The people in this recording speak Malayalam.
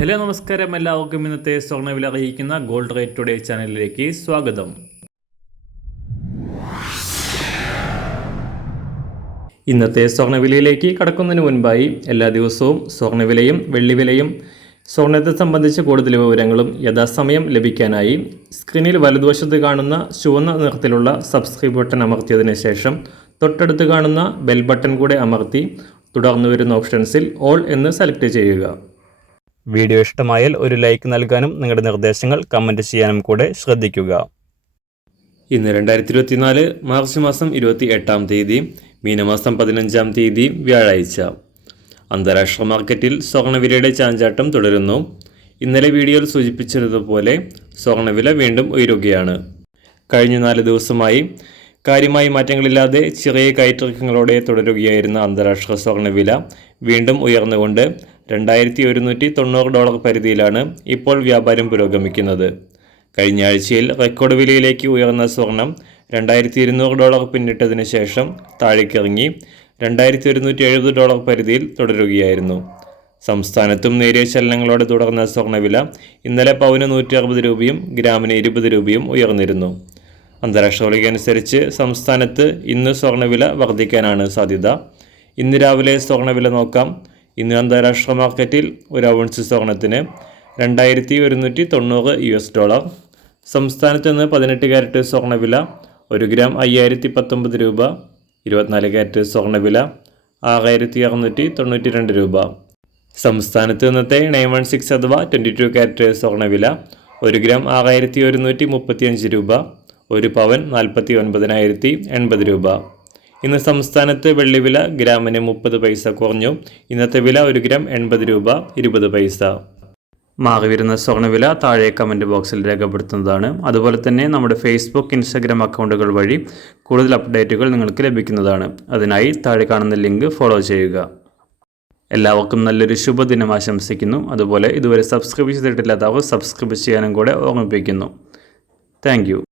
ഹലോ നമസ്കാരം, എല്ലാവർക്കും ഇന്നത്തെ സ്വർണ്ണവില അറിയിക്കുന്ന ഗോൾഡ് റേറ്റ് ടുഡേ ചാനലിലേക്ക് സ്വാഗതം. ഇന്നത്തെ സ്വർണ്ണവിലയിലേക്ക് കടക്കുന്നതിന് മുൻപായി എല്ലാ ദിവസവും സ്വർണ്ണവിലയും വെള്ളിവിലയും സ്വർണ്ണത്തെ സംബന്ധിച്ച കൂടുതൽ വിവരങ്ങളും യഥാസമയം ലഭിക്കാനായി സ്ക്രീനിൽ വലതുവശത്ത് കാണുന്ന ചുവന്ന നിറത്തിലുള്ള സബ്സ്ക്രൈബ് ബട്ടൺ അമർത്തിയതിനു ശേഷം തൊട്ടടുത്ത് കാണുന്ന ബെൽ ബട്ടൺ കൂടെ അമർത്തി തുടർന്ന് വരുന്ന ഓപ്ഷൻസിൽ ഓൾ എന്ന് സെലക്ട് ചെയ്യുക. വീഡിയോ ഇഷ്ടമായാൽ ഒരു ലൈക്ക് നൽകാനും നിങ്ങളുടെ നിർദ്ദേശങ്ങൾ കമൻറ്റ് ചെയ്യാനും കൂടെ ശ്രദ്ധിക്കുക. ഇന്ന് 2024 മാർച്ച് മാസം 28-ാം തീയതി, മീനമാസം 15-ാം തീയതി വ്യാഴാഴ്ച. അന്താരാഷ്ട്ര മാർക്കറ്റിൽ സ്വർണ്ണവിലയുടെ ചാഞ്ചാട്ടം തുടരുന്നു. ഇന്നലെ വീഡിയോയിൽ സൂചിപ്പിച്ചതുപോലെ സ്വർണ്ണവില വീണ്ടും ഉയരുകയാണ്. കഴിഞ്ഞ 4 ദിവസമായി കാര്യമായി മാറ്റങ്ങളില്ലാതെ ചെറിയ കയറ്റിറക്കങ്ങളോടെ തുടരുകയായിരുന്ന അന്താരാഷ്ട്ര സ്വർണ്ണവില വീണ്ടും ഉയർന്നുകൊണ്ട് $2190 പരിധിയിലാണ് ഇപ്പോൾ വ്യാപാരം പുരോഗമിക്കുന്നത്. കഴിഞ്ഞ ആഴ്ചയിൽ റെക്കോർഡ് വിലയിലേക്ക് ഉയർന്ന സ്വർണം $2200 പിന്നിട്ടതിന് ശേഷം താഴേക്കിറങ്ങി $2170 പരിധിയിൽ തുടരുകയായിരുന്നു. സംസ്ഥാനത്തും നേരിയ ചലനങ്ങളോടെ തുടർന്ന സ്വർണ്ണവില ഇന്നലെ പവന് 160 രൂപയും ഗ്രാമിന് 20 രൂപയും ഉയർന്നിരുന്നു. അന്താരാഷ്ട്ര വിലയ്ക്കനുസരിച്ച് സംസ്ഥാനത്ത് ഇന്ന് സ്വർണ്ണവില വർദ്ധിക്കാനാണ് സാധ്യത. ഇന്ന് രാവിലെ സ്വർണ്ണവില നോക്കാം. ഇന്ന് അന്താരാഷ്ട്ര മാർക്കറ്റിൽ ഒരു ഔൺസ് സ്വർണത്തിന് $2190. സംസ്ഥാനത്ത് നിന്ന് 18 കാരറ്റ് സ്വർണ്ണവില 1 ഗ്രാം 5019 രൂപ. 24 കാരറ്റ് സ്വർണ്ണവില 6692 രൂപ. സംസ്ഥാനത്ത് ഇന്നത്തെ 916 അഥവാ 22 കാരറ്റ് സ്വർണ്ണവില 1 ഗ്രാം 6135 രൂപ. 1 പവൻ 49,080 രൂപ. ഇന്ന് സംസ്ഥാനത്ത് വെള്ളിവില ഗ്രാമിന് 30 പൈസ കുറഞ്ഞു. ഇന്നത്തെ വില 1 ഗ്രാം 80 രൂപ 20 പൈസ. മാറി വരുന്ന സ്വർണ്ണവില താഴെ കമൻറ്റ് ബോക്സിൽ രേഖപ്പെടുത്തുന്നതാണ്. അതുപോലെ തന്നെ നമ്മുടെ ഫേസ്ബുക്ക്, ഇൻസ്റ്റാഗ്രാം അക്കൗണ്ടുകൾ വഴി കൂടുതൽ അപ്ഡേറ്റുകൾ നിങ്ങൾക്ക് ലഭിക്കുന്നതാണ്. അതിനായി താഴെ കാണുന്ന ലിങ്ക് ഫോളോ ചെയ്യുക. എല്ലാവർക്കും നല്ലൊരു ശുഭദിനം ആശംസിക്കുന്നു. അതുപോലെ ഇതുവരെ സബ്സ്ക്രൈബ് ചെയ്തിട്ടില്ലാത്തവർ സബ്സ്ക്രൈബ് ചെയ്യാനും കൂടെ ഓർമ്മിപ്പിക്കുന്നു. Thank you.